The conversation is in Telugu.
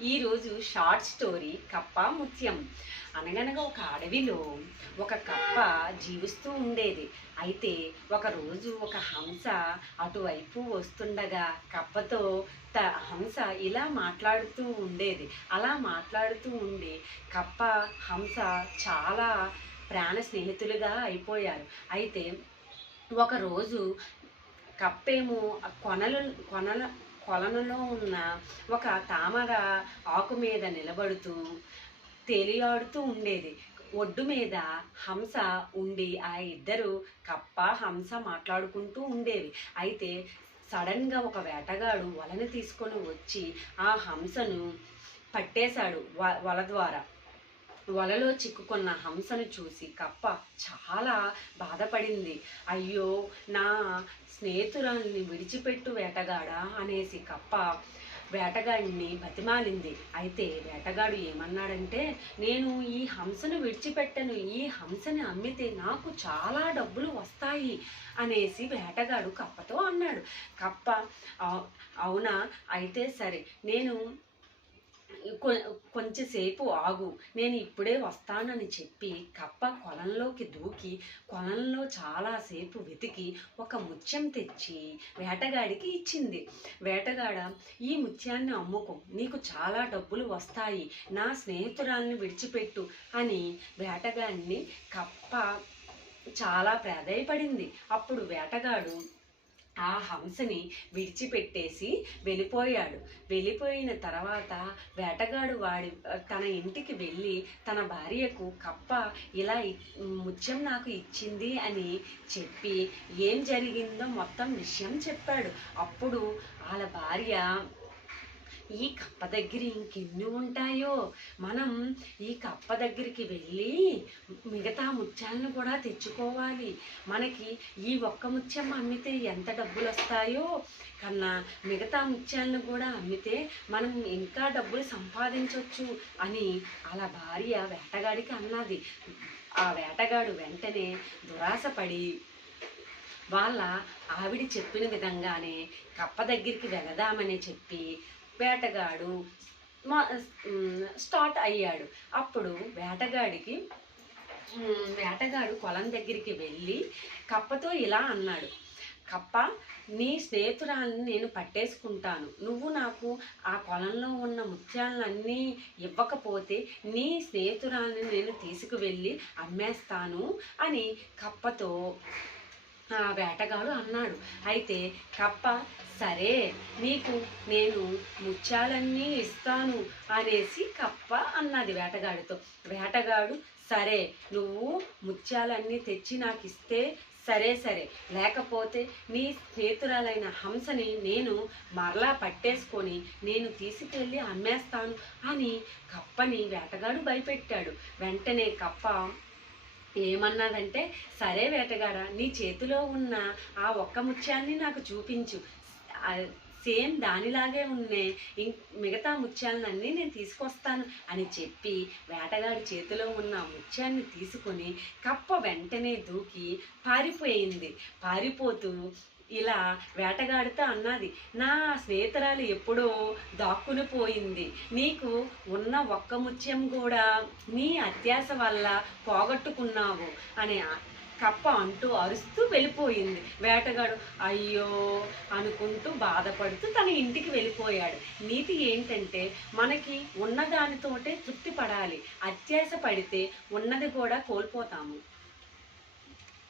ఈరోజు షార్ట్ స్టోరీ కప్ప ముత్యం. అనగనగా ఒక అడవిలో ఒక కప్ప జీవిస్తూ ఉండేది. అయితే ఒక రోజు ఒక హంస అటువైపు వస్తుండగా కప్పతో త హంస ఇలా మాట్లాడుతూ ఉండేది. అలా మాట్లాడుతూ ఉండి కప్ప హంస చాలా ప్రాణ స్నేహితులుగా అయిపోయారు. అయితే ఒకరోజు కప్పేమో కొనలు కొనల కొలనులో ఉన్న ఒక తామర ఆకు మీద నిలబడుతూ తేలియాడుతూ ఉండేది. ఒడ్డు మీద హంస ఉండి ఆ ఇద్దరు కప్ప హంస మాట్లాడుకుంటూ ఉండేవి. అయితే సడన్గా ఒక వేటగాడు వలని తీసుకొని వచ్చి ఆ హంసను పట్టేశాడు వ- వల ద్వారా. వలలో చిక్కుకున్న హంసను చూసి కప్ప చాలా బాధపడింది. అయ్యో నా స్నేహితురాల్ని విడిచిపెట్టు వేటగాడా అనేసి కప్ప వేటగాడిని బతిమాలింది. అయితే వేటగాడు ఏమన్నాడంటే నేను ఈ హంసను విడిచిపెట్టను. ఈ హంసని అమ్మితే నాకు చాలా డబ్బులు వస్తాయి అనేసి వేటగాడు కప్పతో అన్నాడు. కప్ప అవునా? అయితే సరే నేను కొంచెంసేపు ఆగు. నేను ఇప్పుడే వస్తానని చెప్పి కప్ప కొలంలోకి దూకి కొలంలో చాలాసేపు వెతికి ఒక ముత్యం తెచ్చి వేటగాడికి ఇచ్చింది. వేటగాడ ఈ ముత్యాన్ని అమ్ముకో. నీకు చాలా డబ్బులు వస్తాయి. నా స్నేహితురాల్ని విడిచిపెట్టు అని వేటగాడిని కప్ప చాలా ప్రాధాయపడింది. అప్పుడు వేటగాడు ఆ హంసని విడిచిపెట్టేసి వెళ్ళిపోయాడు. వెళ్ళిపోయిన తర్వాత వేటగాడు వాడి తన ఇంటికి వెళ్ళి తన భార్యకు కప్ప ఇలా ఇ- ముత్యం నాకు ఇచ్చింది అని చెప్పి ఏం జరిగిందో మొత్తం విషయం చెప్పాడు. అప్పుడు వాళ్ళ భార్య ఈ కప్ప దగ్గర ఇంకెన్ని ఉంటాయో? మనం ఈ కప్ప దగ్గరికి వెళ్ళి మిగతా ముత్యాలను కూడా తెచ్చుకోవాలి. మనకి ఈ ఒక్క ముత్యం అమ్మితే ఎంత డబ్బులు వస్తాయో? కన్నా మిగతా ముత్యాలను కూడా అమ్మితే మనం ఇంకా డబ్బులు సంపాదించవచ్చు అని అలా భార్య వేటగాడికి అన్నది. ఆ వేటగాడు వెంటనే దురాశపడి వాళ్ళ ఆవిడ చెప్పిన విధంగానే కప్ప దగ్గరికి వెళదామని చెప్పి వేటగాడు మా- స్టార్ట్ అయ్యాడు. అప్పుడు వేటగాడికి వేటగాడు పొలం దగ్గరికి వెళ్ళి కప్పతో ఇలా అన్నాడు కప్ప నీ స్నేహితురాలని నేను పట్టేసుకుంటాను. నువ్వు నాకు ఆ పొలంలో ఉన్న ముత్యాలన్నీ ఇవ్వకపోతే నీ స్నేహితురాలని నేను తీసుకువెళ్ళి అమ్మేస్తాను అని కప్పతో ఆ వేటగాడు అన్నాడు. అయితే కప్ప సరే నీకు నేను ముత్యాలన్నీ ఇస్తాను అనేసి కప్ప అన్నది వేటగాడితో. వేటగాడు సరే నువ్వు ముత్యాలన్నీ తెచ్చి నాకు ఇస్తే సరే సరే. లేకపోతే నీ స్నేహితురాలైన హంసని నేను మరలా పట్టేసుకొని నేను తీసుకెళ్ళి అమ్మేస్తాను అని కప్పని వేటగాడు భయపెట్టాడు. వెంటనే కప్ప ఏమన్నాడంటే సరే వేటగాడ నీ చేతిలో ఉన్న ఆ ఒక్క ముత్యాన్ని నాకు చూపించు. సేమ్ దానిలాగే ఉన్నే ఇం- మిగతా ముత్యాలన్నీ నేను తీసుకొస్తాను అని చెప్పి వేటగాడి చేతిలో ఉన్న ముత్యాన్ని తీసుకొని కప్ప వెంటనే దూకి పారిపోయింది. పారిపోతూ ఇలా వేటగాడితో అన్నది. నా స్నేహితురాలు ఎప్పుడో దాక్కుని పోయింది. నీకు ఉన్న ఒక్క ముత్యం కూడా నీ అత్యాశ వల్ల పోగొట్టుకున్నావు అని కప్ప అంటూ అరుస్తూ వెళ్ళిపోయింది. వేటగాడు అయ్యో అనుకుంటూ బాధపడుతూ తన ఇంటికి వెళ్ళిపోయాడు. నీతి ఏంటంటే మనకి ఉన్నదానితోటే తృప్తి పడాలి అత్యాశ పడితే ఉన్నది కూడా కోల్పోతాము.